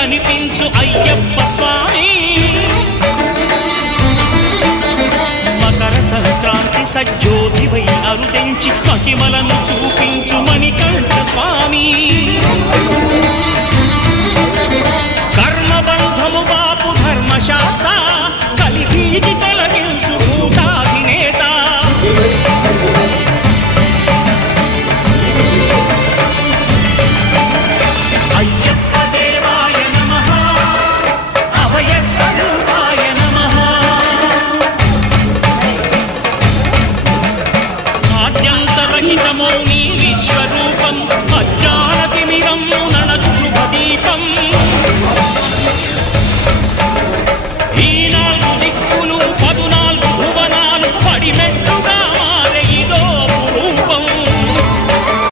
కనిపించు అయ్యప్ప స్వామి మకర సంక్రాంతి సజ్జోతివై అరుదెంచి మహిమలను చూపించు మణికంఠ స్వామి కర్మబంధము బాపు ధర్మశాస్త్ర కలిగీది తొలగించు భూతాధినేత అయ్యప్ప దేవాయ నమః అభయ స్వరూపాయ నమః ఆద్యంతరహితమౌ నీ విశ్వరూపం